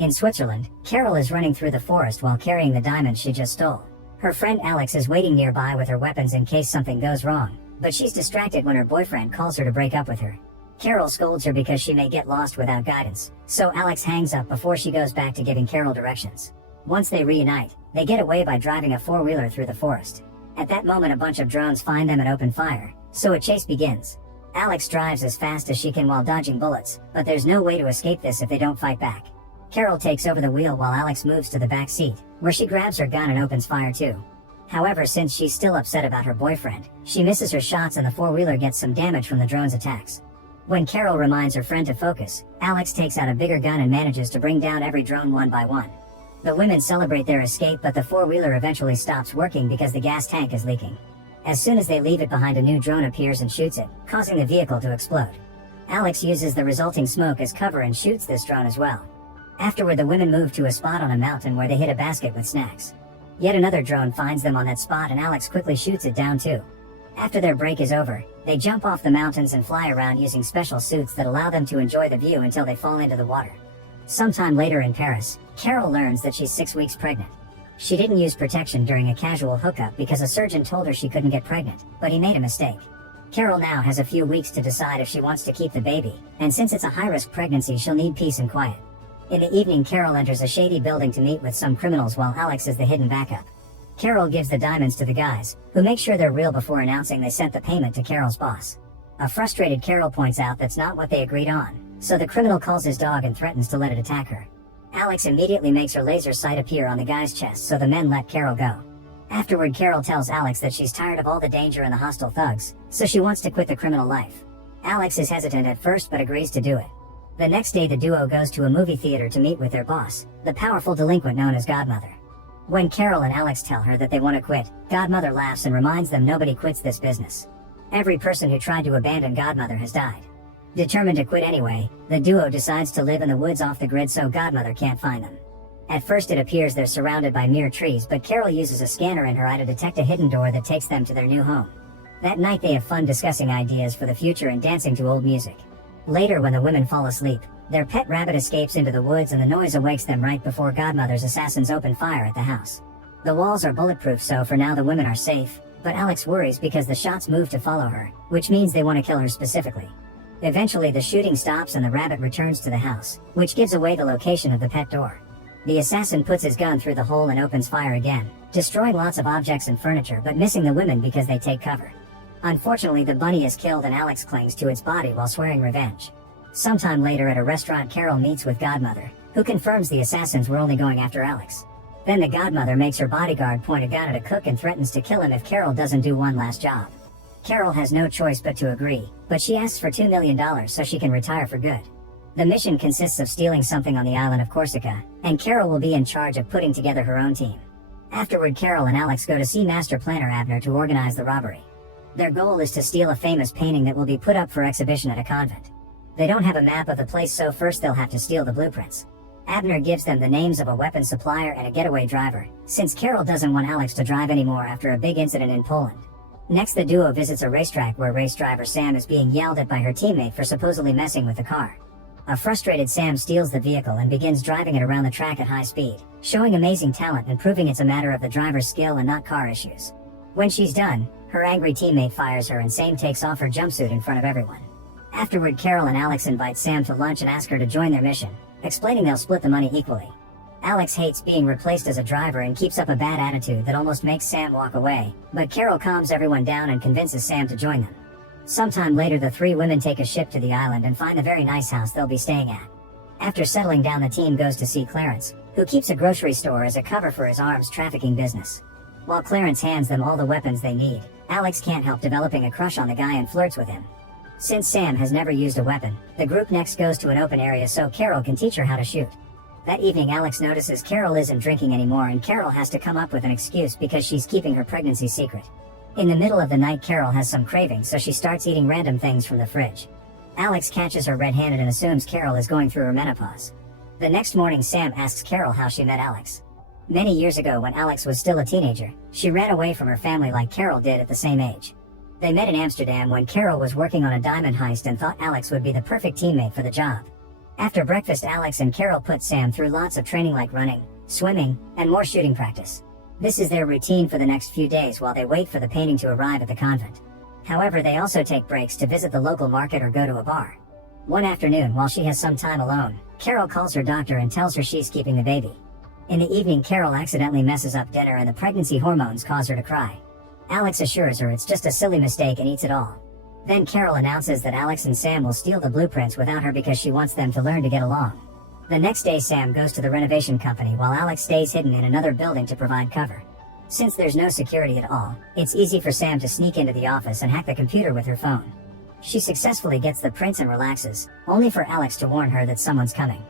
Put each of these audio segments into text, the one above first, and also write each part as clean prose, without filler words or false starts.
In Switzerland, Carol is running through the forest while carrying the diamonds she just stole. Her friend Alex is waiting nearby with her weapons in case something goes wrong, but she's distracted when her boyfriend calls her to break up with her. Carol scolds her because she may get lost without guidance, so Alex hangs up before she goes back to giving Carol directions. Once they reunite, they get away by driving a four-wheeler through the forest. At that moment, a bunch of drones find them and open fire, so a chase begins. Alex drives as fast as she can while dodging bullets, but there's no way to escape this if they don't fight back. Carol takes over the wheel while Alex moves to the back seat, where she grabs her gun and opens fire too. However, since she's still upset about her boyfriend, she misses her shots and the four-wheeler gets some damage from the drone's attacks. When Carol reminds her friend to focus, Alex takes out a bigger gun and manages to bring down every drone one by one. The women celebrate their escape, but the four-wheeler eventually stops working because the gas tank is leaking. As soon as they leave it behind, a new drone appears and shoots it, causing the vehicle to explode. Alex uses the resulting smoke as cover and shoots this drone as well. Afterward, the women move to a spot on a mountain where they hit a basket with snacks. Yet another drone finds them on that spot and Alex quickly shoots it down too. After their break is over, they jump off the mountains and fly around using special suits that allow them to enjoy the view until they fall into the water. Sometime later in Paris, Carol learns that she's 6 weeks pregnant. She didn't use protection during a casual hookup because a surgeon told her she couldn't get pregnant, but he made a mistake. Carol now has a few weeks to decide if she wants to keep the baby, and since it's a high-risk pregnancy, she'll need peace and quiet. In the evening, Carol enters a shady building to meet with some criminals while Alex is the hidden backup. Carol gives the diamonds to the guys, who make sure they're real before announcing they sent the payment to Carol's boss. A frustrated Carol points out that's not what they agreed on, so the criminal calls his dog and threatens to let it attack her. Alex immediately makes her laser sight appear on the guy's chest, so the men let Carol go. Afterward, Carol tells Alex that she's tired of all the danger and the hostile thugs, so she wants to quit the criminal life. Alex is hesitant at first but agrees to do it. The next day, the duo goes to a movie theater to meet with their boss, the powerful delinquent known as Godmother. When Carol and Alex tell her that they want to quit, Godmother laughs and reminds them nobody quits this business. Every person who tried to abandon Godmother has died. Determined to quit anyway, the duo decides to live in the woods off the grid so Godmother can't find them. At first it appears they're surrounded by mere trees, but Carol uses a scanner in her eye to detect a hidden door that takes them to their new home. That night they have fun discussing ideas for the future and dancing to old music. Later, when the women fall asleep, their pet rabbit escapes into the woods and the noise awakes them right before Godmother's assassins open fire at the house. The walls are bulletproof, so for now the women are safe, but Alex worries because the shots move to follow her, which means they want to kill her specifically. Eventually the shooting stops and the rabbit returns to the house, which gives away the location of the pet door. The assassin puts his gun through the hole and opens fire again, destroying lots of objects and furniture but missing the women because they take cover. Unfortunately, the bunny is killed and Alex clings to its body while swearing revenge. Sometime later at a restaurant, Carol meets with Godmother, who confirms the assassins were only going after Alex. Then the Godmother makes her bodyguard point a gun at a cook and threatens to kill him if Carol doesn't do one last job. Carol has no choice but to agree, but she asks for $2 million so she can retire for good. The mission consists of stealing something on the island of Corsica, and Carol will be in charge of putting together her own team. Afterward, Carol and Alex go to see Master Planner Abner to organize the robbery. Their goal is to steal a famous painting that will be put up for exhibition at a convent. They don't have a map of the place, so first they'll have to steal the blueprints. Abner gives them the names of a weapon supplier and a getaway driver, since Carol doesn't want Alex to drive anymore after a big incident in Poland. Next, the duo visits a racetrack where race driver Sam is being yelled at by her teammate for supposedly messing with the car. A frustrated Sam steals the vehicle and begins driving it around the track at high speed, showing amazing talent and proving it's a matter of the driver's skill and not car issues. When she's done, her angry teammate fires her and Sam takes off her jumpsuit in front of everyone. Afterward, Carol and Alex invite Sam to lunch and ask her to join their mission, explaining they'll split the money equally. Alex hates being replaced as a driver and keeps up a bad attitude that almost makes Sam walk away, but Carol calms everyone down and convinces Sam to join them. Sometime later, the three women take a ship to the island and find a very nice house they'll be staying at. After settling down, the team goes to see Clarence, who keeps a grocery store as a cover for his arms trafficking business. While Clarence hands them all the weapons they need, Alex can't help developing a crush on the guy and flirts with him. Since Sam has never used a weapon, the group next goes to an open area so Carol can teach her how to shoot. That evening, Alex notices Carol isn't drinking anymore and Carol has to come up with an excuse because she's keeping her pregnancy secret. In the middle of the night, Carol has some cravings, so she starts eating random things from the fridge. Alex catches her red-handed and assumes Carol is going through her menopause. The next morning, Sam asks Carol how she met Alex. Many years ago, when Alex was still a teenager, she ran away from her family like Carol did at the same age. They met in Amsterdam when Carol was working on a diamond heist and thought Alex would be the perfect teammate for the job. After breakfast, Alex and Carol put Sam through lots of training like running, swimming, and more shooting practice. This is their routine for the next few days while they wait for the painting to arrive at the convent. However, they also take breaks to visit the local market or go to a bar. One afternoon, while she has some time alone, Carol calls her doctor and tells her she's keeping the baby. In the evening, Carol accidentally messes up dinner and the pregnancy hormones cause her to cry. Alex assures her it's just a silly mistake and eats it all. Then Carol announces that Alex and Sam will steal the blueprints without her because she wants them to learn to get along. The next day, Sam goes to the renovation company while Alex stays hidden in another building to provide cover. Since there's no security at all, it's easy for Sam to sneak into the office and hack the computer with her phone. She successfully gets the prints and relaxes, only for Alex to warn her that someone's coming.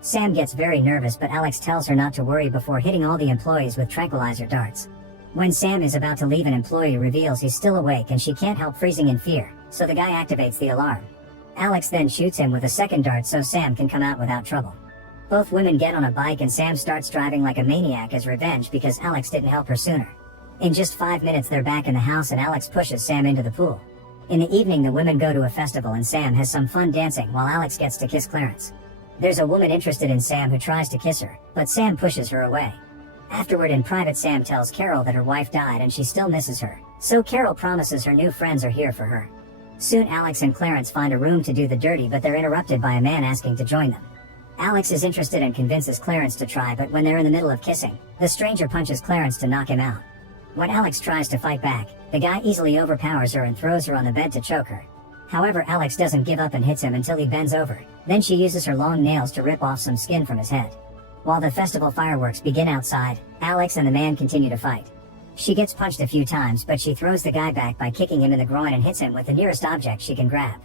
Sam gets very nervous, but Alex tells her not to worry before hitting all the employees with tranquilizer darts. When Sam is about to leave, an employee reveals he's still awake and she can't help freezing in fear, so the guy activates the alarm. Alex then shoots him with a second dart so Sam can come out without trouble. Both women get on a bike and Sam starts driving like a maniac as revenge because Alex didn't help her sooner. In just 5 minutes, they're back in the house and Alex pushes Sam into the pool. In the evening, the women go to a festival and Sam has some fun dancing while Alex gets to kiss Clarence. There's a woman interested in Sam who tries to kiss her, but Sam pushes her away. Afterward, in private, Sam tells Carol that her wife died and she still misses her, so Carol promises her new friends are here for her. Soon Alex and Clarence find a room to do the dirty, but they're interrupted by a man asking to join them. Alex is interested and convinces Clarence to try, but when they're in the middle of kissing, the stranger punches Clarence to knock him out. When Alex tries to fight back, the guy easily overpowers her and throws her on the bed to choke her. However, Alex doesn't give up and hits him until he bends over. Then she uses her long nails to rip off some skin from his head. While the festival fireworks begin outside, Alex and the man continue to fight. She gets punched a few times, but she throws the guy back by kicking him in the groin and hits him with the nearest object she can grab.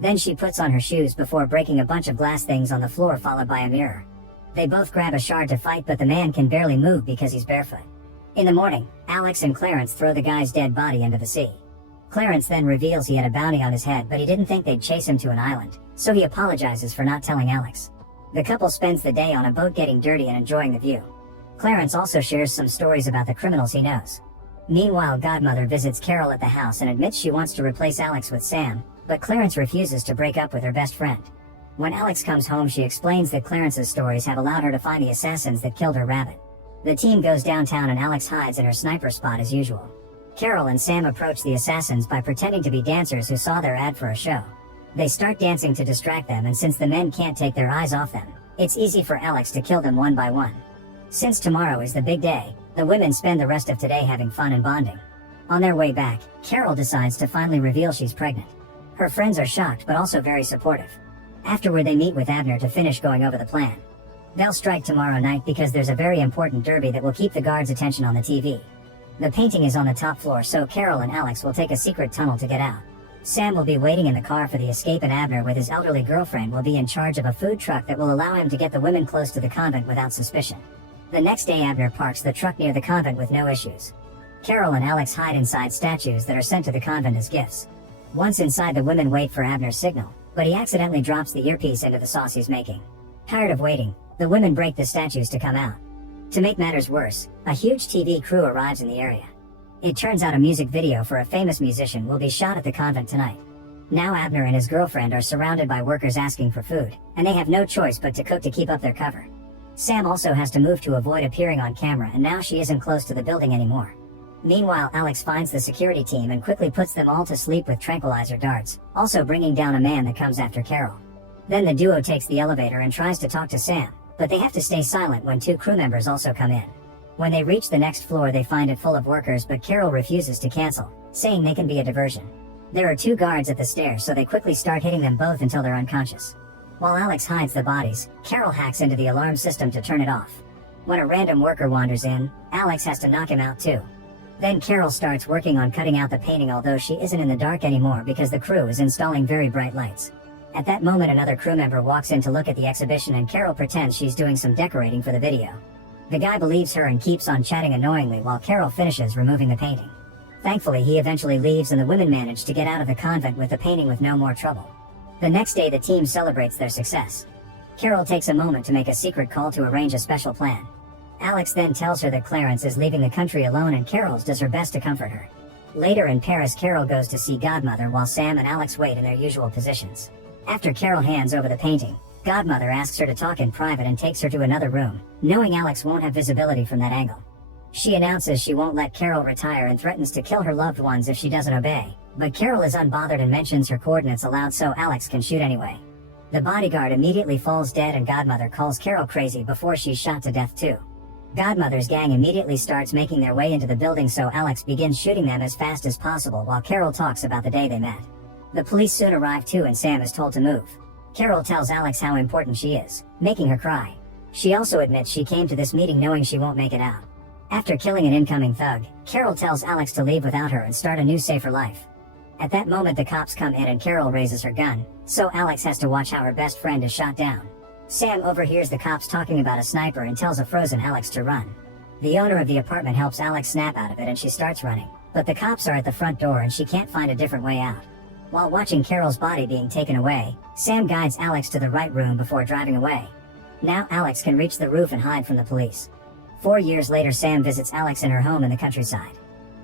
Then she puts on her shoes before breaking a bunch of glass things on the floor, followed by a mirror. They both grab a shard to fight, but the man can barely move because he's barefoot. In the morning, Alex and Clarence throw the guy's dead body into the sea. Clarence then reveals he had a bounty on his head, but he didn't think they'd chase him to an island, so he apologizes for not telling Alex. The couple spends the day on a boat getting dirty and enjoying the view. Clarence also shares some stories about the criminals he knows. Meanwhile, Godmother visits Carol at the house and admits she wants to replace Alex with Sam, but Clarence refuses to break up with her best friend. When Alex comes home, she explains that Clarence's stories have allowed her to find the assassins that killed her rabbit. The team goes downtown and Alex hides in her sniper spot as usual. Carol and Sam approach the assassins by pretending to be dancers who saw their ad for a show. They start dancing to distract them, and since the men can't take their eyes off them, it's easy for Alex to kill them one by one. Since tomorrow is the big day, the women spend the rest of today having fun and bonding. On their way back, Carol decides to finally reveal she's pregnant. Her friends are shocked but also very supportive. Afterward, they meet with Abner to finish going over the plan. They'll strike tomorrow night because there's a very important derby that will keep the guards' attention on the TV. The painting is on the top floor, so Carol and Alex will take a secret tunnel to get out. Sam will be waiting in the car for the escape, and Abner with his elderly girlfriend will be in charge of a food truck that will allow him to get the women close to the convent without suspicion. The next day, Abner parks the truck near the convent with no issues. Carol and Alex hide inside statues that are sent to the convent as gifts. Once inside, the women wait for Abner's signal, but he accidentally drops the earpiece into the sauce he's making. Tired of waiting, the women break the statues to come out. To make matters worse, a huge TV crew arrives in the area. It turns out a music video for a famous musician will be shot at the convent tonight. Now Abner and his girlfriend are surrounded by workers asking for food, and they have no choice but to cook to keep up their cover. Sam also has to move to avoid appearing on camera, and now she isn't close to the building anymore. Meanwhile, Alex finds the security team and quickly puts them all to sleep with tranquilizer darts, also bringing down a man that comes after Carol. Then the duo takes the elevator and tries to talk to Sam, but they have to stay silent when two crew members also come in. When they reach the next floor, they find it full of workers, but Carol refuses to cancel, saying they can be a diversion. There are two guards at the stairs, so they quickly start hitting them both until they're unconscious. While Alex hides the bodies, Carol hacks into the alarm system to turn it off. When a random worker wanders in, Alex has to knock him out too. Then Carol starts working on cutting out the painting, although she isn't in the dark anymore because the crew is installing very bright lights. At that moment, another crew member walks in to look at the exhibition, and Carol pretends she's doing some decorating for the video. The guy believes her and keeps on chatting annoyingly while Carol finishes removing the painting. Thankfully, he eventually leaves and the women manage to get out of the convent with the painting with no more trouble. The next day, the team celebrates their success. Carol takes a moment to make a secret call to arrange a special plan. Alex then tells her that Clarence is leaving the country alone, and Carol does her best to comfort her. Later in Paris, Carol goes to see Godmother while Sam and Alex wait in their usual positions. After Carol hands over the painting, Godmother asks her to talk in private and takes her to another room, knowing Alex won't have visibility from that angle. She announces she won't let Carol retire and threatens to kill her loved ones if she doesn't obey, but Carol is unbothered and mentions her coordinates aloud so Alex can shoot anyway. The bodyguard immediately falls dead and Godmother calls Carol crazy before she's shot to death too. Godmother's gang immediately starts making their way into the building so Alex begins shooting them as fast as possible while Carol talks about the day they met. The police soon arrive too and Sam is told to move. Carol tells Alex how important she is, making her cry. She also admits she came to this meeting knowing she won't make it out. After killing an incoming thug, Carol tells Alex to leave without her and start a new safer life. At that moment the cops come in and Carol raises her gun, so Alex has to watch how her best friend is shot down. Sam overhears the cops talking about a sniper and tells a frozen Alex to run. The owner of the apartment helps Alex snap out of it and she starts running, but the cops are at the front door and she can't find a different way out. While watching Carol's body being taken away, Sam guides Alex to the right room before driving away. Now Alex can reach the roof and hide from the police. 4 years later Sam visits Alex in her home in the countryside.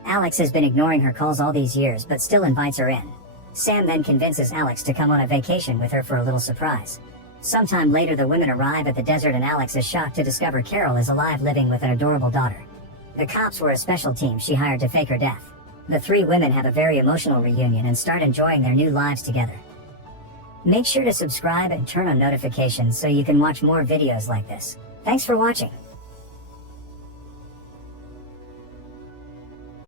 Alex has been ignoring her calls all these years but still invites her in. Sam then convinces Alex to come on a vacation with her for a little surprise. Sometime later the women arrive at the desert and Alex is shocked to discover Carol is alive living with an adorable daughter. The cops were a special team she hired to fake her death. The 3 women have a very emotional reunion and start enjoying their new lives together. Make sure to subscribe and turn on notifications so you can watch more videos like this. Thanks for watching.